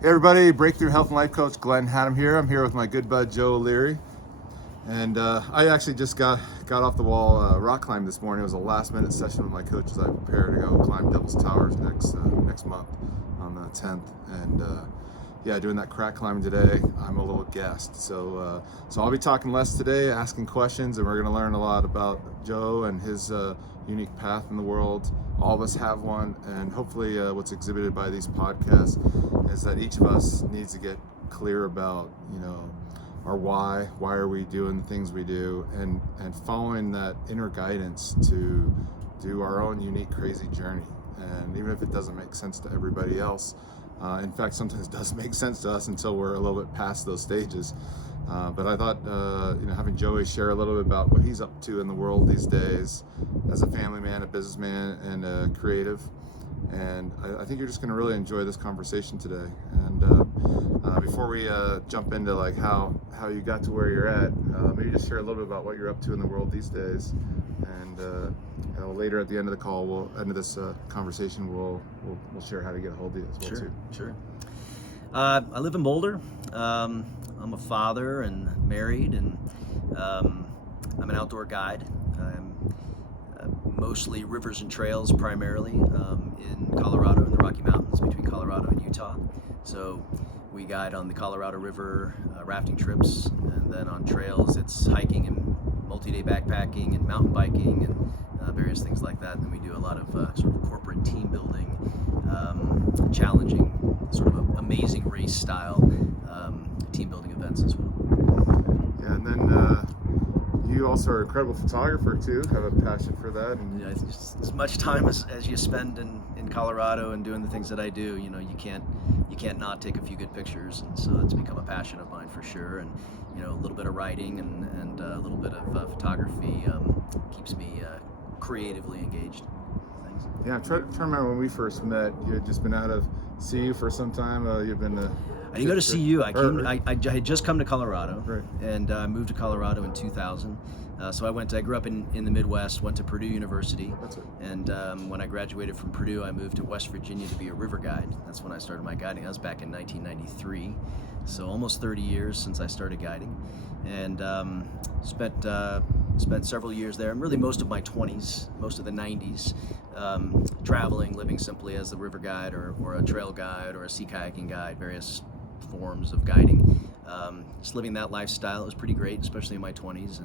Hey everybody, Breakthrough Health and Life Coach Glenn Hattem here. I'm here with my good bud Joe O'Leary. And I actually just got off the wall rock climb this morning. It was a last minute session with my coach as I prepare to go climb Devil's Towers next month on the 10th. And yeah, doing that crack climbing today. I'm a little gassed. So I'll be talking less today, asking questions, and we're gonna learn a lot about Joe and his unique path in the world. All of us have one, and hopefully what's exhibited by these podcasts is that each of us needs to get clear about, our why are we doing the things we do, and following that inner guidance to do our own unique, crazy journey. And even if it doesn't make sense to everybody else, in fact, sometimes it does make sense to us until we're a little bit past those stages. But I thought, having Joey share a little bit about what he's up to in the world these days as a family man, a businessman, and a creative. And I think you're just going to really enjoy this conversation today. And before we jump into like how you got to where you're at, maybe just share a little bit about what you're up to in the world these days. And later at the end of the call, end of this conversation, we'll share how to get a hold of you as well too. Sure. I live in Boulder. I'm a father and married, and I'm an outdoor guide. I'm mostly rivers and trails primarily in Colorado, in the Rocky Mountains between Colorado and Utah. So we guide on the Colorado River rafting trips, and then on trails it's hiking and multi-day backpacking and mountain biking and various things like that. And then we do a lot of sort of corporate team building, challenging, sort of amazing race style team building events as well. Yeah, and then you also are an incredible photographer too, have a passion for that. And yeah, just as much time as you spend in Colorado and doing the things that I do, you can't not take a few good pictures, and so it's become a passion of mine for sure. And a little bit of writing and a little bit of photography keeps me creatively engaged. Thanks. Yeah, I'm trying to remember when we first met. You had just been out of CU for some time. You've been I didn't go to CU. I had just come to Colorado, right. And I moved to Colorado in 2000. So I grew up in the Midwest, went to Purdue University. That's it. And when I graduated from Purdue, I moved to West Virginia to be a river guide. That's when I started my guiding. That was back in 1993. So almost 30 years since I started guiding. And spent several years there, and really most of my 20s, most of the 90s, traveling, living simply as a river guide or a trail guide or a sea kayaking guide, various forms of guiding. Just living that lifestyle. It was pretty great, especially in my 20s.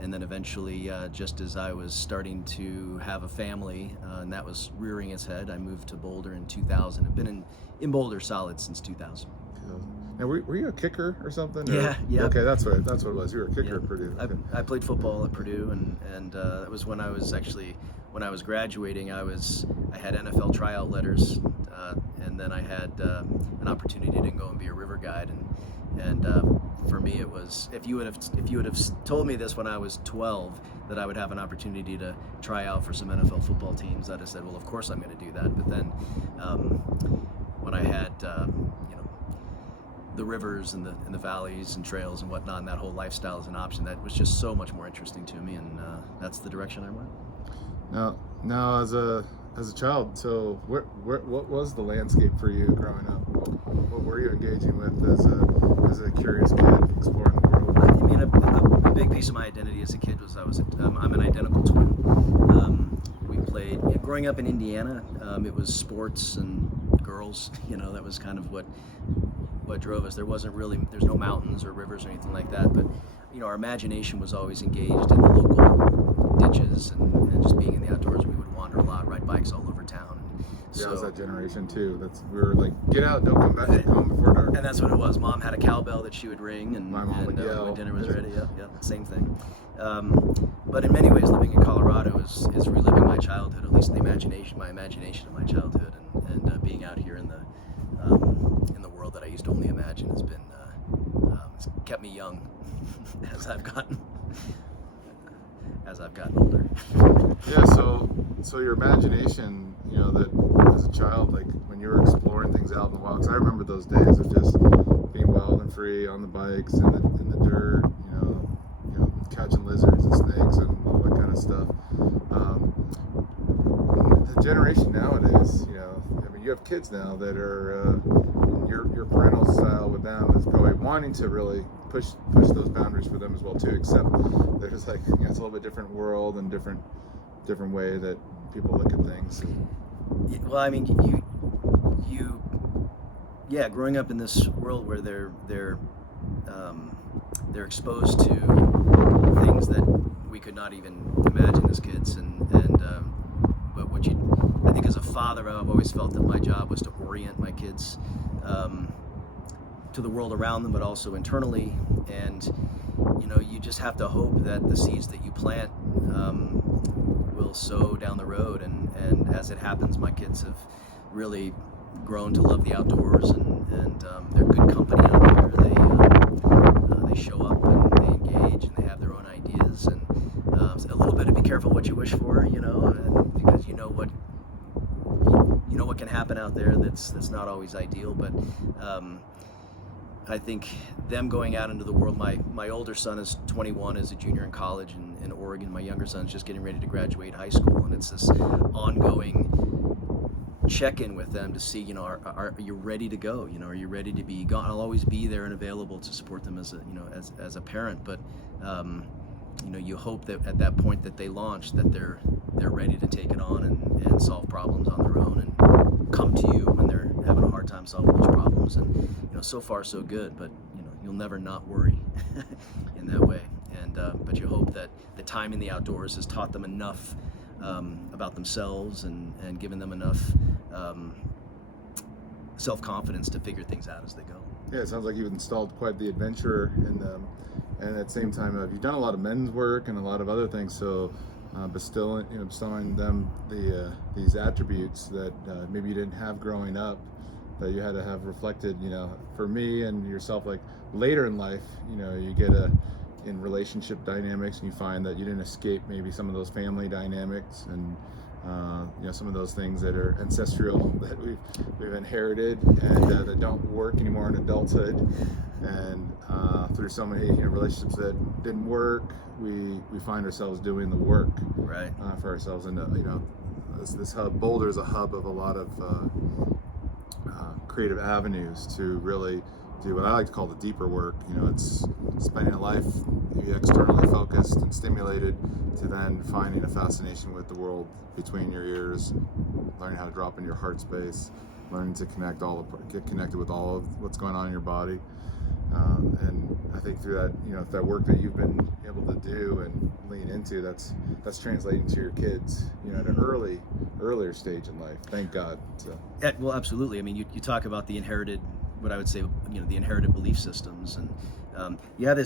And then eventually, just as I was starting to have a family, and that was rearing its head, I moved to Boulder in 2000. I've been in Boulder solid since 2000. Now, were you a kicker or something? Yeah. Okay, that's what it was. You were a kicker at Purdue. Okay. I played football at Purdue, and that was when I was graduating. I had NFL tryout letters, and then I had an opportunity to go and be a river guide. And for me, it was, if you would have told me this when I was 12, that I would have an opportunity to try out for some NFL football teams, I'd have said, well, of course I'm going to do that. But then when I had the rivers and the valleys and trails and whatnot, and that whole lifestyle as an option, that was just so much more interesting to me, and that's the direction I went. Now as a child, so what was the landscape for you growing up? What were you engaging with as a curious kid exploring the world? I mean, a big piece of my identity as a kid was I'm an identical twin. We played, growing up in Indiana, it was sports and girls. That was kind of what drove us. There's no mountains or rivers or anything like that, but our imagination was always engaged in the local ditches and just being in the outdoors. We would wander a lot, ride bikes all over town. Yeah, I was that generation too. We were like, get out, don't come back home before dark. And that's what it was. Mom had a cowbell that she would ring, and my mom would yell when dinner was ready. Yeah, same thing. But in many ways, living in Colorado is reliving my childhood, at least my imagination of my childhood, and being out here in the world that I used to only imagine has been it's kept me young as I've gotten older. Yeah, so your imagination, that as a child, like when you were exploring things out in the wild, 'cause I remember those days of just being wild and free on the bikes in the dirt, catching lizards and snakes and all that kind of stuff. The generation nowadays, you have kids now that are your parental style with them is probably wanting to really push those boundaries for them as well too. Except there's like it's a little bit different world and different way that people look at things. Well, I mean, yeah, growing up in this world where they're exposed to things that we could not even imagine as kids, but I think as a father, I've always felt that my job was to orient my kids to the world around them, but also internally. And you just have to hope that the seeds that you plant will sow down the road. And as it happens, my kids have really grown to love the outdoors, and they're good company out there. They show up and they engage and they have their own ideas, and a little bit of be careful what you wish for, because you know what can happen out there that's not always ideal. But I think them going out into the world, my older son is 21, is a junior in college in Oregon. My younger son's just getting ready to graduate high school, and it's this ongoing check-in with them to see, are you ready to go? Are you ready to be gone? I'll always be there and available to support them as a parent, but you hope that at that point that they launch, that they're ready to take it on and solve problems on their own and come to you when they're having a hard time solving those problems. And so far so good, but you'll never not worry in that way. And but you hope that the time in the outdoors has taught them enough about themselves and given them enough self-confidence to figure things out as they go. Yeah, it sounds like you've installed quite the adventure in them, and at the same time, you've done a lot of men's work and a lot of other things. So, bestowing them these attributes that maybe you didn't have growing up, that you had to have reflected. For me and yourself, like later in life, you get in relationship dynamics, and you find that you didn't escape maybe some of those family dynamics and some of those things that are ancestral that we've inherited and that don't work anymore in adulthood. And through so many relationships that didn't work, we find ourselves doing the work right for ourselves. And this hub, Boulder, is a hub of a lot of creative avenues to really do what I like to call the deeper work. It's spending a life externally focused and stimulated to then finding a fascination with the world between your ears, learning how to drop in your heart space, learning to get connected with all of what's going on in your body. And I think through that, that work that you've been able to do and lean into, that's translating to your kids, at an earlier stage in life. Thank God. So. Yeah, well, absolutely. I mean, you talk about the inherited, what I would say, the inherited belief systems, and we have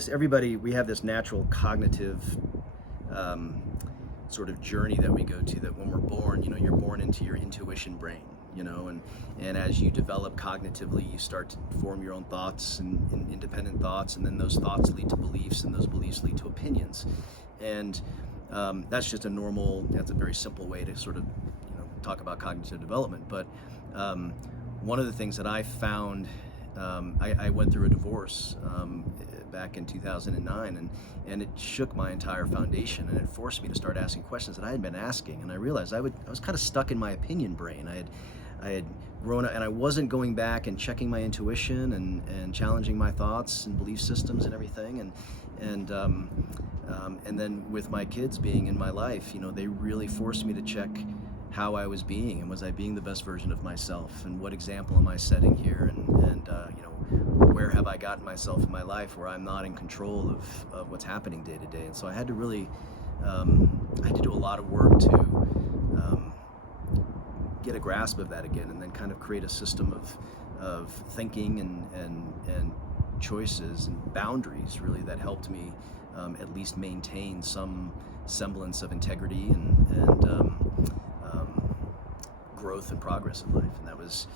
this natural cognitive sort of journey that we go to, that when we're born, you're born into your intuition brain, and as you develop cognitively, you start to form your own thoughts and independent thoughts, and then those thoughts lead to beliefs, and those beliefs lead to opinions. And that's just that's a very simple way to sort of talk about cognitive development. But one of the things that I found, I went through a divorce back in 2009, and it shook my entire foundation, and it forced me to start asking questions that I had been asking. And I realized I was kind of stuck in my opinion brain. I had grown up, and I wasn't going back and checking my intuition and challenging my thoughts and belief systems and everything. And then with my kids being in my life, they really forced me to check how I was being, and was I being the best version of myself, and what example am I setting here, and where have I gotten myself in my life where I'm not in control of what's happening day to day. And so I had to really do a lot of work to get a grasp of that again, and then kind of create a system of thinking and choices and boundaries, really, that helped me at least maintain some semblance of integrity and growth and progress in life. And that was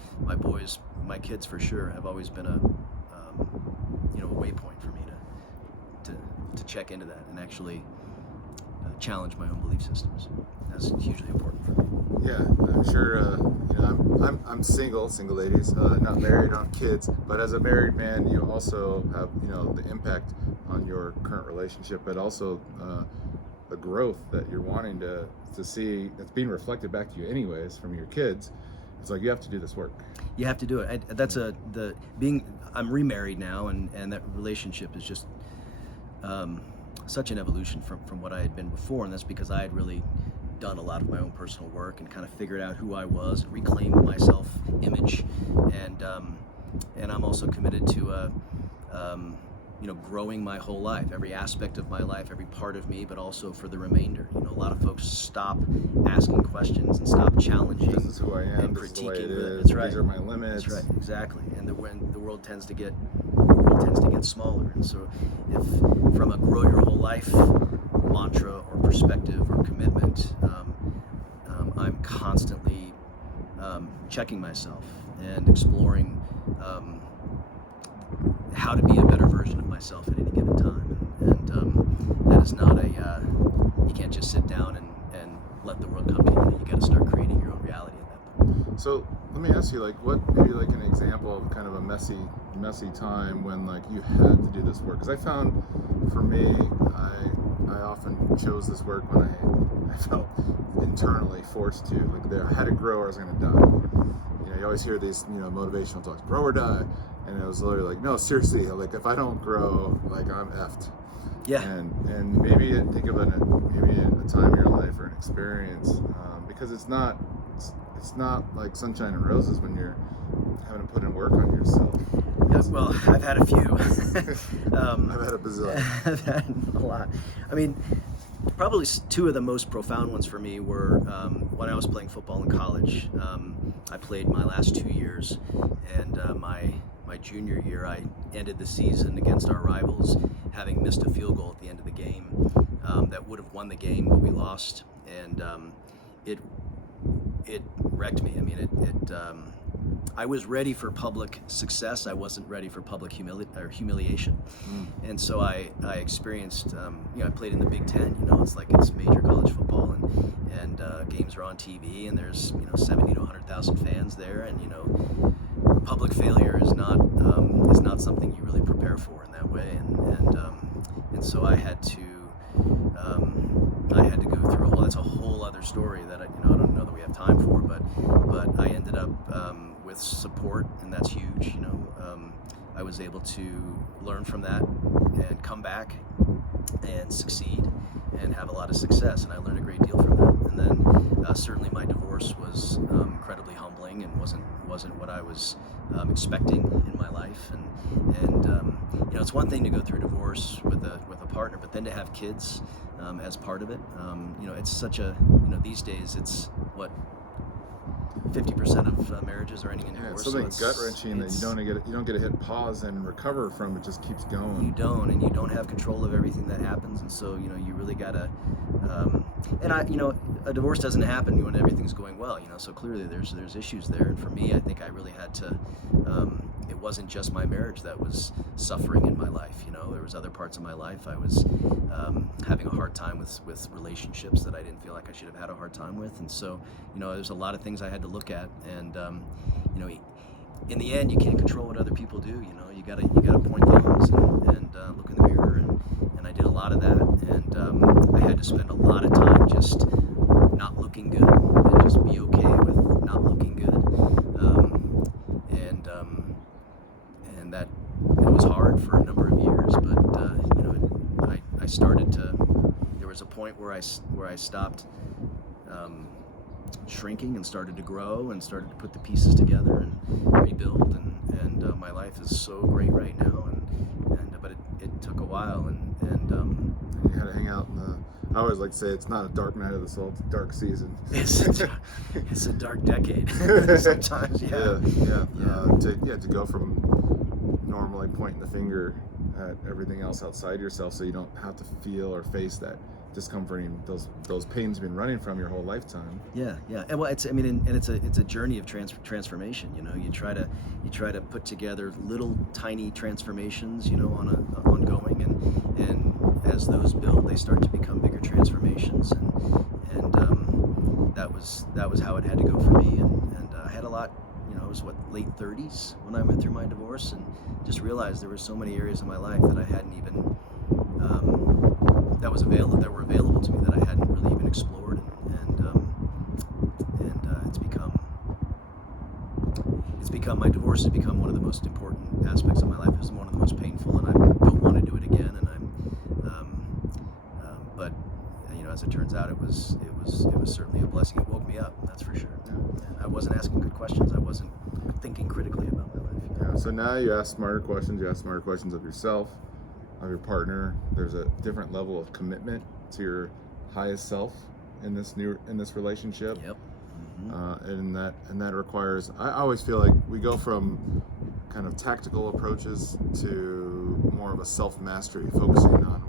my kids for sure have always been a waypoint for me to check into that and actually challenge my own belief systems. That's hugely important for me. Yeah, I'm sure. I'm single ladies, not married, not kids. But as a married man, you also have the impact on your current relationship, but also the growth that you're wanting to see that's being reflected back to you anyways from your kids. it's like you have to do this work. You have to do it. I'm remarried now, and that relationship is just such an evolution from what I had been before, and that's because I had really done a lot of my own personal work and kind of figured out who I was and reclaimed my self-image, and I'm also committed to growing my whole life, every aspect of my life, every part of me, but also for the remainder. A lot of folks stop asking questions and stop challenging. This is who I am. And this critiquing. Is the way it is. That's right. These are my limits. That's right. Exactly. And the world tends to get smaller. And so, if from a grow your whole life mantra or perspective or commitment, I'm constantly checking myself and exploring how to be a better version of myself at any given time, and that is not you can't just sit down and let the world come to you. You got to start creating your own reality at that point. So let me ask you, like, what maybe like an example of kind of a messy time when like you had to do this work? Because I found for me, I often chose this work when I felt internally forced to. Like I had to grow or I was going to die. You always hear these motivational talks, grow or die. And it was literally like, no, seriously, like if I don't grow, like I'm effed. Yeah. And maybe think of maybe a time in your life or an experience, because it's not like sunshine and roses when you're having to put in work on yourself. Yes, well, I've had a few. I've had a bazillion. I've had a lot. I mean, probably two of the most profound ones for me were when I was playing football in college. I played my last 2 years, and my junior year, I ended the season against our rivals, having missed a field goal at the end of the game that would have won the game, but we lost, and it wrecked me. I mean, I was ready for public success. I wasn't ready for public humiliation. And so I experienced, I played in the Big Ten. It's major college football, and games are on TV, and there's 70 to 100,000 fans there, and public failure is not something you really prepare for in that way, and so I had to go through that's a whole other story that I don't know that we have time for, but I ended up with support, and that's huge. I was able to learn from that and come back and succeed and have a lot of success, and I learned a great deal from that. And then certainly my divorce was incredibly humbling and wasn't what I was expecting in my life, and it's one thing to go through divorce with a partner, but then to have kids as part of it, it's such a these days it's what 50% of marriages are ending in divorce. It's something gut-wrenching that you don't get to hit pause and recover from. It just keeps going. You don't, and you don't have control of everything that happens, and so you really gotta. A divorce doesn't happen when everything's going well. So clearly there's issues there, and for me, I think I really had to. It wasn't just my marriage that was suffering in my life. There was other parts of my life. I was having a hard time with relationships that I didn't feel like I should have had a hard time with, and so there's a lot of things I had to look at, and in the end, you can't control what other people do. You gotta point thumbs and look in the mirror, and I did a lot of that, and I had to spend a lot of time just not looking good and just be okay with not looking good, and that was hard for a number of years, but I started to. There was a point where I stopped shrinking and started to grow and started to put the pieces together and rebuild, and my life is so great right now, but it took a while, and you had to hang out in the. I always like to say it's not a dark night of the soul; it's a dark season. It's a dark decade sometimes. Yeah. To go from normally pointing the finger at everything else outside yourself, so you don't have to feel or face that discomforting those pains you've been running from your whole lifetime. Yeah, and well, it's a journey of transformation. You try to put together little tiny transformations, ongoing, and as those build, they start to become bigger transformations, and that was how it had to go for me, and I had a lot. I was late 30s when I went through my divorce, and just realized there were so many areas of my life that I hadn't even that were available to me that I hadn't really even explored, and it's become my divorce has become one of the most important aspects of my life. It's one of the most painful, and I don't want to do it again. And but as it turns out, it was certainly a blessing. It woke me up, that's for sure. And I wasn't asking good questions. I wasn't thinking critically about my life. Yeah, so now you ask smarter questions. You ask smarter questions of yourself, of your partner. There's a different level of commitment to your highest self in this relationship. Yep. And that requires. I always feel like we go from kind of tactical approaches to more of a self-mastery, focusing on.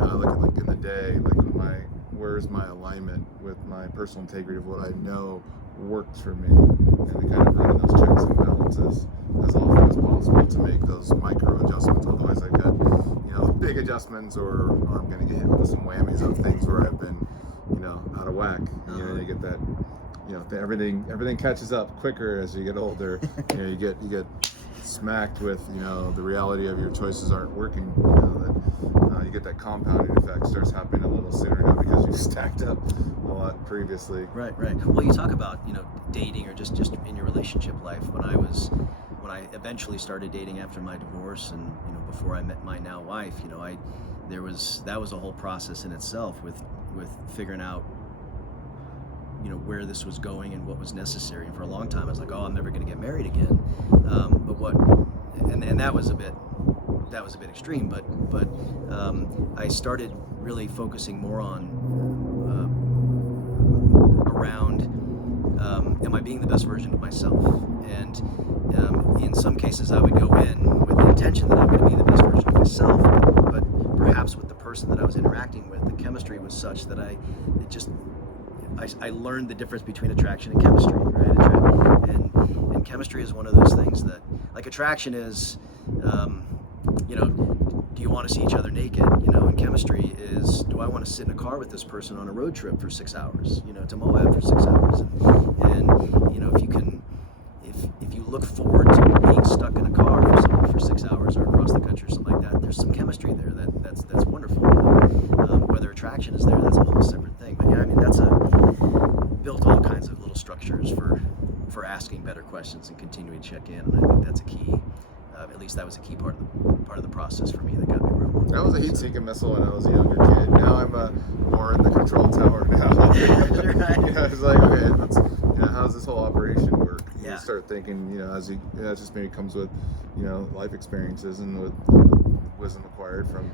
I look at, like, in the day, like, where's my alignment with my personal integrity of what I know works for me, and kind of running those checks and balances as often as possible to make those micro adjustments. Otherwise, I've got big adjustments, or I'm going to get hit with some whammies of things where I've been out of whack. You get that. Everything catches up quicker as you get older. You get smacked with the reality of your choices aren't working. You get that compounding effect starts happening a little sooner now because you stacked up a lot previously. Right. Well, you talk about dating, or just in your relationship life. When I eventually started dating after my divorce, and before I met my now wife, that was a whole process in itself with figuring out where this was going and what was necessary. And for a long time I was like, oh, I'm never going to get married again. And that was a bit extreme, but I started really focusing more on around am I being the best version of myself? And in some cases I would go in with the intention that I'm going to be the best version of myself, but perhaps with the person that I was interacting with, the chemistry was such that I learned the difference between attraction and chemistry, right? And chemistry is one of those things that, like, attraction is, do you want to see each other naked? And chemistry is, do I want to sit in a car with this person on a road trip for 6 hours, to Moab for 6 hours? And if you look forward to being stuck in a car for someone for 6 hours or across the country or something like that, there's some chemistry there that's wonderful. Whether attraction is there, that's a whole separate thing. But yeah, I mean, built all kinds of little structures for asking better questions and continuing to check in, and I think that's a key. At least that was a key part of the process for me that got me where I wanted. That was a heat-seeking missile when I was a younger kid. Now I'm more in the control tower now. Right. It's like, okay, how's this whole operation work? Yeah. You start thinking, that just maybe comes with, life experiences and with wisdom acquired from,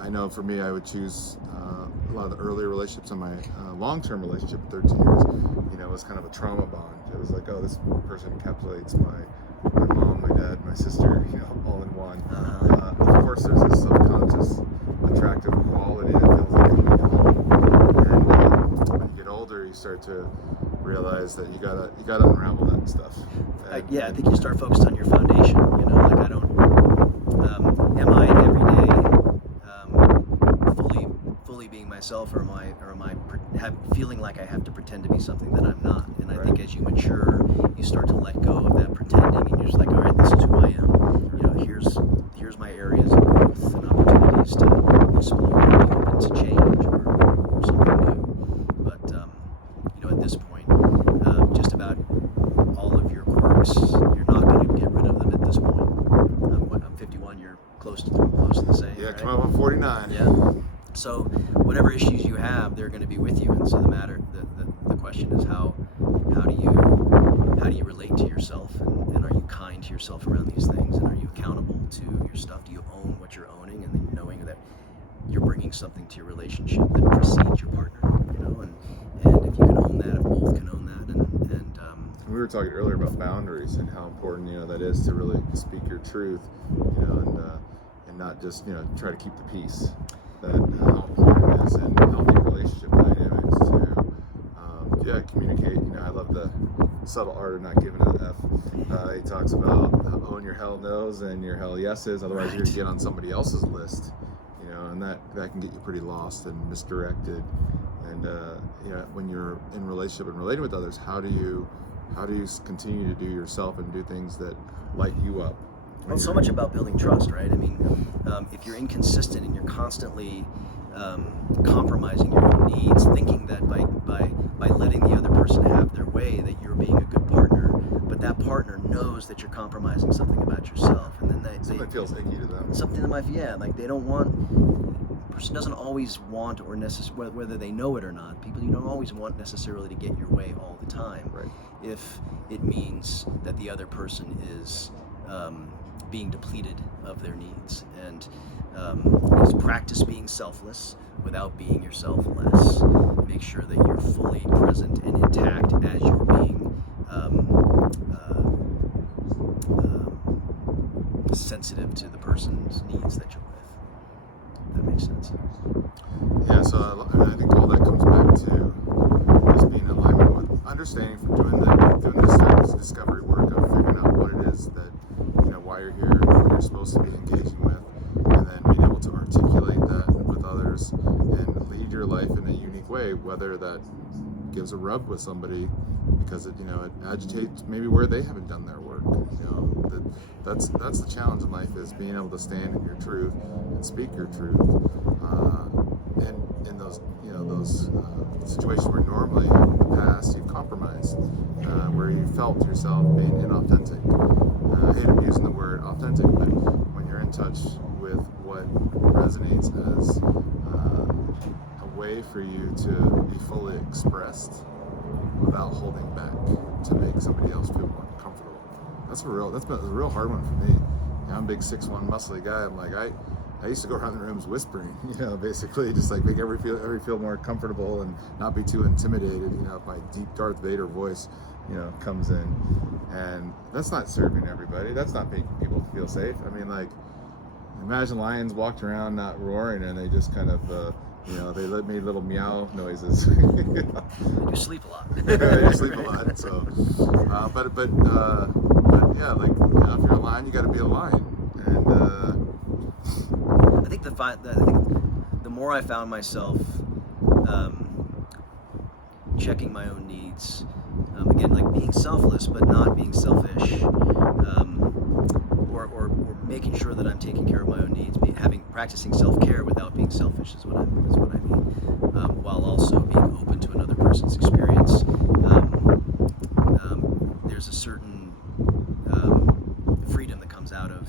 I know for me, I would choose a lot of the earlier relationships in my long-term relationship, 13 years, was kind of a trauma bond. It was like, oh, this person encapsulates my mom, my dad, my sister, all in one. Of course, there's this subconscious attractive quality that feels like coming home. And when you get older, you start to realize that you gotta unravel that stuff. I think you start focused on your foundation. Like, I don't. Am I every day fully being myself, or am I feeling like I have to pretend to be something that I'm not? And I think as you mature, you start to let go of that pretending, and you're just like, all right, this is who I am. Here's my areas of growth and opportunities to explore and be open to change or something new. But at this point, just about all of your quirks, you're not going to get rid of them at this point. I'm 51. You're close to the same. Yeah, right? come up on 49. Yeah. So whatever issues you have, they're going to be with you. And so the question is how do you relate to yourself, and are you kind to yourself around these things, and are you accountable to your stuff? Do you own what you're owning, and then knowing that you're bringing something to your relationship that precedes your partner, and if you can own that, if both can own that, and we were talking earlier about boundaries and how important that is to really speak your truth, and not just try to keep the peace. That how important it is in healthy relationship dynamics to communicate. I love the subtle art of not giving an F. He talks about own your hell no's and your hell yeses, otherwise you're going to get on somebody else's list, and that can get you pretty lost and misdirected. And when you're in relationship and relating with others, how do you continue to do yourself and do things that light you up? Well, so much about building trust, right? I mean, if you're inconsistent and you're constantly compromising your own needs, thinking that by letting the other person have their way, that you're being a good partner, but but that partner knows that you're compromising something about yourself, and then Something feels icky to them. something that might, yeah, like they don't want. Person doesn't always want, or whether they know it or not, people, you don't always want necessarily to get your way all the time. Right. If it means that the other person is being depleted of their needs, and just practice being selfless without being yourself less. Make sure that you're fully present and intact as you're being sensitive to the person's needs that you're with. If that makes sense. Yeah, so I think all that comes back to just being in alignment with understanding from doing this discovery work of figuring out what it is that, why you're here, who you're supposed to be engaging with, and then being able to articulate that with others and lead your life in a unique way, whether that gives a rub with somebody because it agitates maybe where they haven't done their work. That's the challenge in life, is being able to stand in your truth and speak your truth. And in those situations where normally in the past you've compromised, where you felt yourself being inauthentic. I hate using the word authentic, but when you're in touch with what resonates as a way for you to be fully expressed without holding back to make somebody else feel more comfortable. That's been a real hard one for me. I'm a big 6'1" muscly guy. I'm like, I used to go around the rooms whispering, basically just like make everybody feel more comfortable and not be too intimidated, if my deep Darth Vader voice, comes in. And that's not serving everybody. That's not making people feel safe. I mean, like, imagine lions walked around not roaring and they just kind of, they made little meow noises. They do sleep a lot. They do sleep a lot. So, but yeah, like, if you're a lion, you got to be a lion. And I think the more I found myself checking my own needs, again, like being selfless but not being selfish, or making sure that I'm taking care of my own needs, practicing self-care without being selfish is what I mean, while also being open to another person's experience. There's a certain freedom that comes out of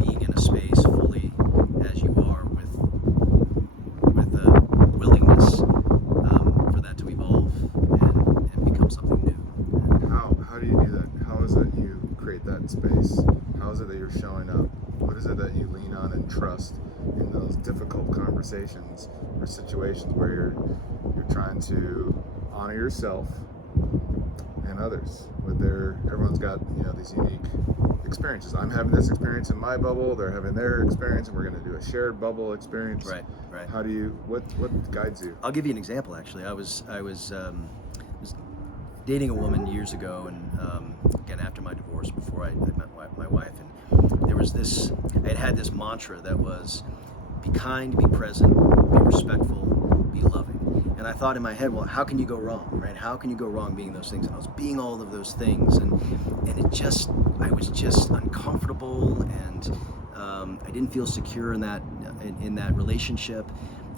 being in a space fully as you are, with a willingness for that to evolve and become something new. How do you do that? How is it you create that space? How is it that you're showing up? What is it that you lean on and trust in those difficult conversations or situations where you're trying to honor yourself and others? Everyone's got these unique experiences. I'm having this experience in my bubble. They're having their experience, and we're going to do a shared bubble experience. Right. How do you? What guides you? I'll give you an example. Actually, I was dating a woman years ago, and again after my divorce, before I met my wife, and there was this. I had this mantra that was, be kind, be present, be respectful, be loving. And I thought in my head, well, how can you go wrong, right? How can you go wrong being those things? And I was being all of those things, and I was just uncomfortable, and I didn't feel secure in that relationship.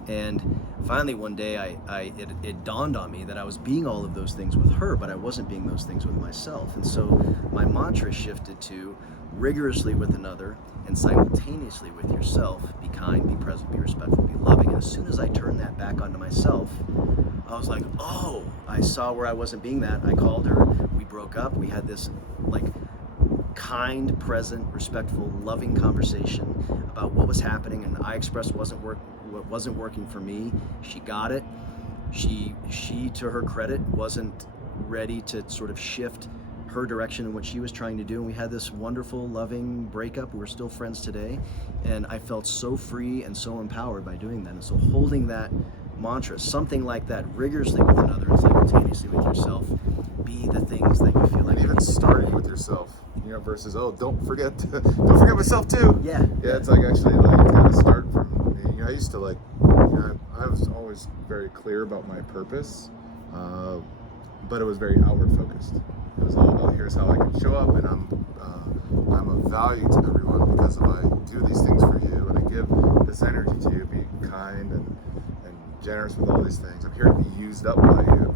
And finally one day it dawned on me that I was being all of those things with her, but I wasn't being those things with myself. And so my mantra shifted to rigorously with another and simultaneously with yourself. Be kind, be present, be respectful, be loving. And as soon as I turned that back onto myself, I was like, oh, I saw where I wasn't being that. I called her, we broke up, we had this like kind, present, respectful, loving conversation about what was happening, and I expressed what wasn't working for me. She got it. She to her credit wasn't ready to sort of shift her direction and what she was trying to do, and we had this wonderful, loving breakup. We're still friends today, and I felt so free and so empowered by doing that. And so holding that mantra, something like that, rigorously with another and simultaneously with yourself, be the things that you feel like. And even starting with yourself, versus don't forget myself too. Yeah. It's like actually like it's got to start from me. I used to like, I was always very clear about my purpose, but it was very outward focused. It was all about here's how I can show up, and I'm of value to everyone because if I do these things for you and I give this energy to you, be kind and generous with all these things. I'm here to be used up by you.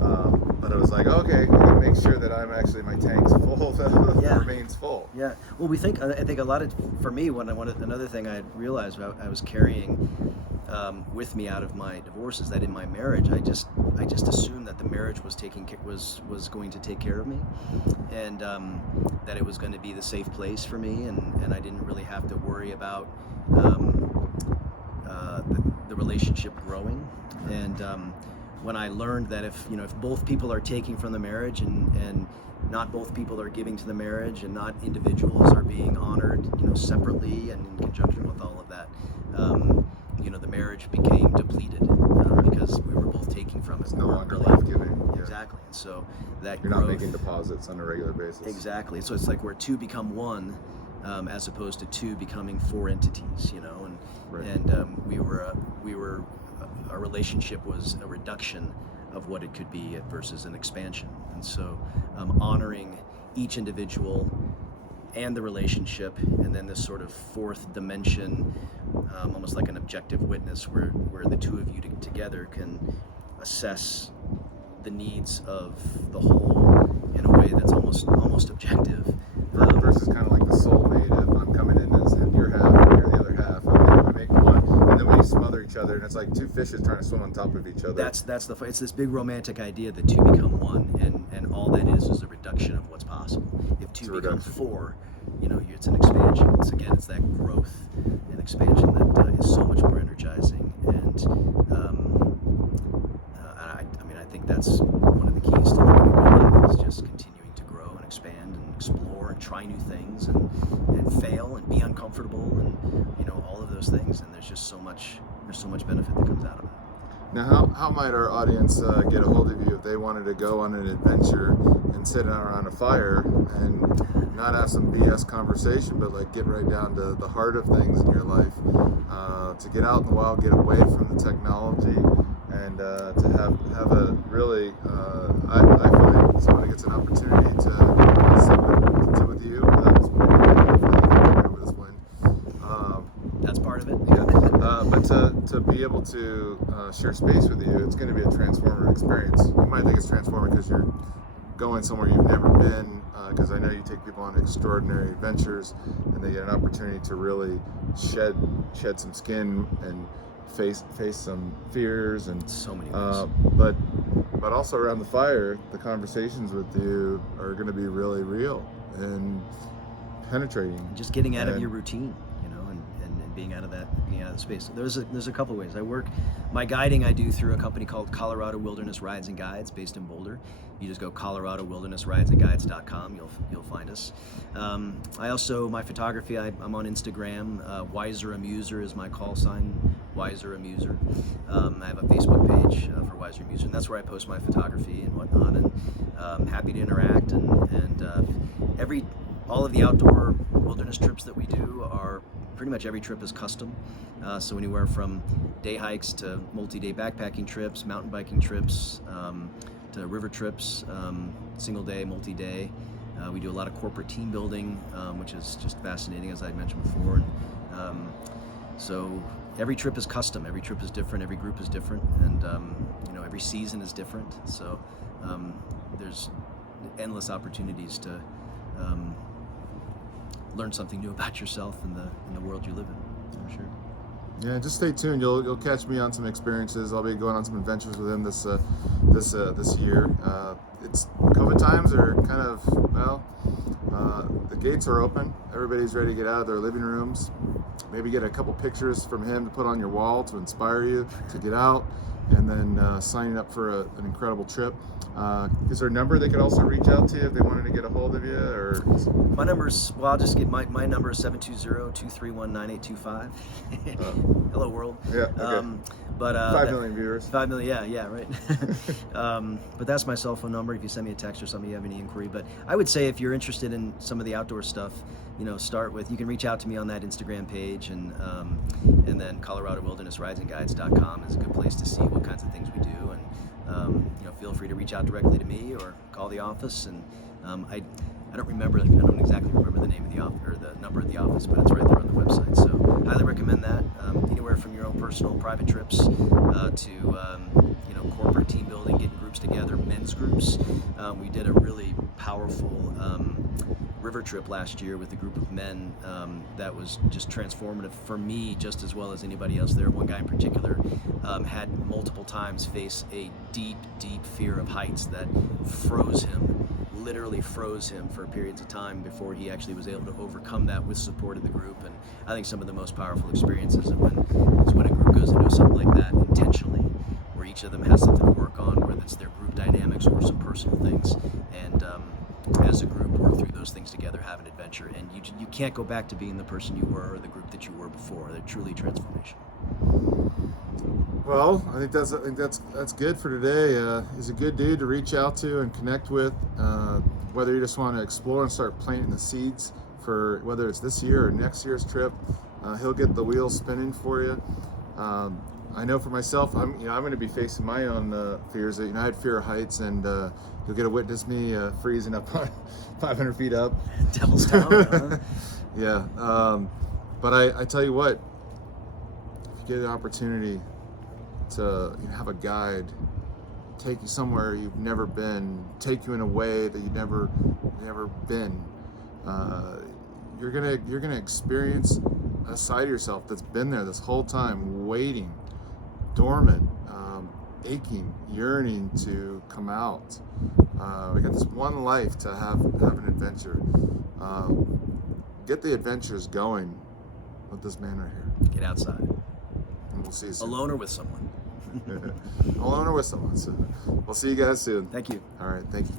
But I was like, okay, I gotta make sure that my tank's full, that Yeah. remains full. Yeah. Well, I think a lot of, for me, another thing I realized I was carrying with me out of my divorce is that in my marriage, I just assumed that the marriage was going to take care of me, and that it was going to be the safe place for me, and I didn't really have to worry about the relationship growing. And when I learned that if both people are taking from the marriage, and not both people are giving to the marriage, and not individuals are being honored, separately and in conjunction with all of that, the marriage became depleted because we were both taking from it. It's no longer life-giving. Exactly. And so that you're growth, not making deposits on a regular basis. Exactly. So it's like where two become one, as opposed to two becoming four entities. And Right. and our relationship was a reduction of what it could be versus an expansion. And so honoring each individual and the relationship, and then this sort of fourth dimension, almost like an objective witness, where the two of you together can assess the needs of the whole in a way that's almost objective. Versus kind of like the soulmate of I'm coming in as your half and you're the other half, and then we make one, and then we smother each other, and it's like two fishes trying to swim on top of each other. It's this big romantic idea that two become one, and all that is a reduction of what's possible. If two become four, it's an expansion. It's that growth and expansion that is so much more energizing. And I think that's one of the keys to living a good life, is just continuing to grow and expand and explore and try new things and fail and be uncomfortable and all of those things. And there's so much benefit that comes out of it. Now, how might our audience get a hold of you if they wanted to go on an adventure and sit around a fire and not have some BS conversation, but like get right down to the heart of things in your life, to get out in the wild, get away from the technology, and to have a really, I find somebody gets an opportunity to sit with you. That's part of it. Yeah. But to be able to share space with you, it's going to be a transformative experience. You might think it's transformative because you're going somewhere you've never been, because I know you take people on extraordinary adventures, and they get an opportunity to really shed some skin and face some fears and so many things. But also around the fire, the conversations with you are going to be really real and penetrating. Just getting out of your routine, and being out of that space. There's a couple ways. My guiding I do through a company called Colorado Wilderness Rides and Guides, based in Boulder. You just go coloradowildernessridesandguides.com. You'll find us. My photography, I'm on Instagram. Wiser Amuser is my call sign. Wiser Amuser. I have a Facebook page for Wiser Amuser, and that's where I post my photography and whatnot. And happy to interact. And all of the outdoor wilderness trips that we do are pretty much every trip is custom. So anywhere from day hikes to multi-day backpacking trips, mountain biking trips, to river trips, single day, multi-day. We do a lot of corporate team building, which is just fascinating, as I mentioned before. So every trip is custom, every trip is different, every group is different, and every season is different. So there's endless opportunities to learn something new about yourself and the world you live in, for sure. Yeah, just stay tuned. You'll catch me on some experiences. I'll be going on some adventures with him this year. It's COVID times are kind of, the gates are open. Everybody's ready to get out of their living rooms. Maybe get a couple pictures from him to put on your wall to inspire you to get out, and then signing up for an incredible trip. Is there a number they could also reach out to if they wanted to get a hold of you? Or my number's, I'll just get my number is 720-231-9825. Hello world. Yeah. Okay. 5 million viewers. 5 million, yeah, right. But that's my cell phone number if you send me a text or something, you have any inquiry. But I would say if you're interested in some of the outdoor stuff, start with, you can reach out to me on that Instagram page, and then coloradowildernessridesandguides.com is a good place to see what kinds of things we do. And feel free to reach out directly to me or call the office. And I don't exactly remember the name of the office or the number of the office, but it's right there on the website. So highly recommend that. Anywhere from your own personal private trips to corporate team building, getting groups together, men's groups. We did a really powerful river trip last year with a group of men that was just transformative for me, just as well as anybody else there. One guy in particular had multiple times faced a deep fear of heights that froze him, literally froze him for periods of time before he actually was able to overcome that with support of the group. And I think some of the most powerful experiences is when a group goes into something like that intentionally, where each of them has something to work on, whether it's their group dynamics or some personal things, and as a group work through those things together, have an adventure, and you can't go back to being the person you were or the group that you were before. They're truly transformational. Well, I think that's good for today. He's a good dude to reach out to and connect with, whether you just want to explore and start planting the seeds for whether it's this year or next year's trip. He'll get the wheels spinning for you. I know for myself, I'm going to be facing my own fears. I had fear of heights, and you'll get to witness me freezing up on 500 feet up. Devil's Tower, huh? Yeah, but I tell you what, if you get an opportunity to have a guide take you somewhere you've never been, take you in a way that you've never been, you're gonna experience a side of yourself that's been there this whole time, waiting, dormant, aching, yearning to come out. We got this one life to have an adventure. Get the adventures going with this man right here. Get outside. And we'll see you soon. Alone or with someone. Alone or with someone. So we'll see you guys soon. Thank you. All right, thank you.